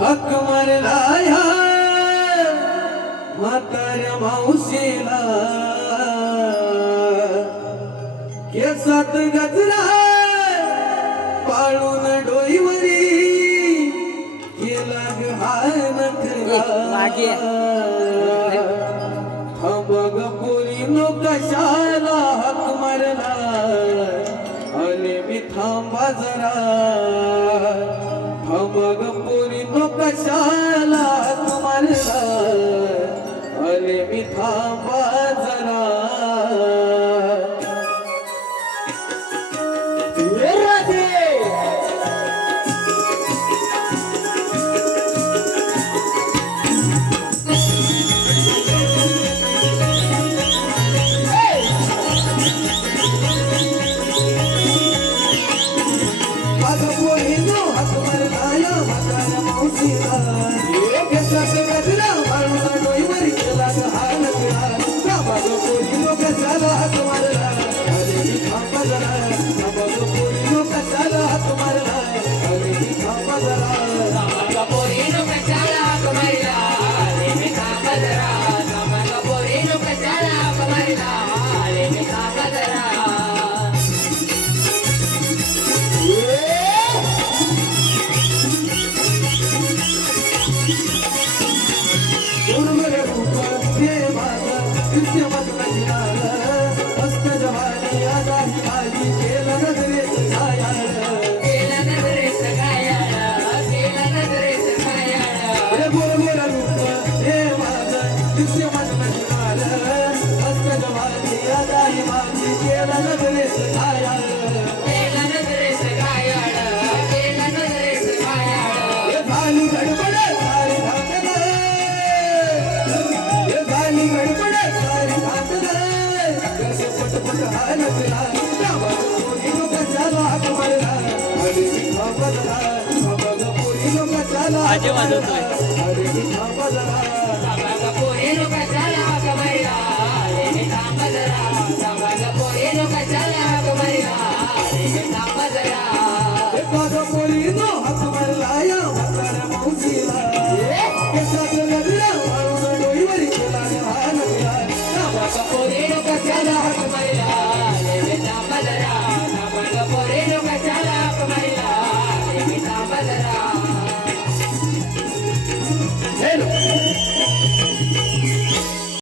हक मारला ह्या म्हाताऱ्या मावशीला केसात गजरा पाळून डोईवरी केला ग हा नखरा बघ पोरीनो कशाला हक मारला आले मी थांबा जरा बघ पोरीनो कशाला हक मारला आले मी थांबा जरा आजे वाजवतोय पोरी लोकांच्या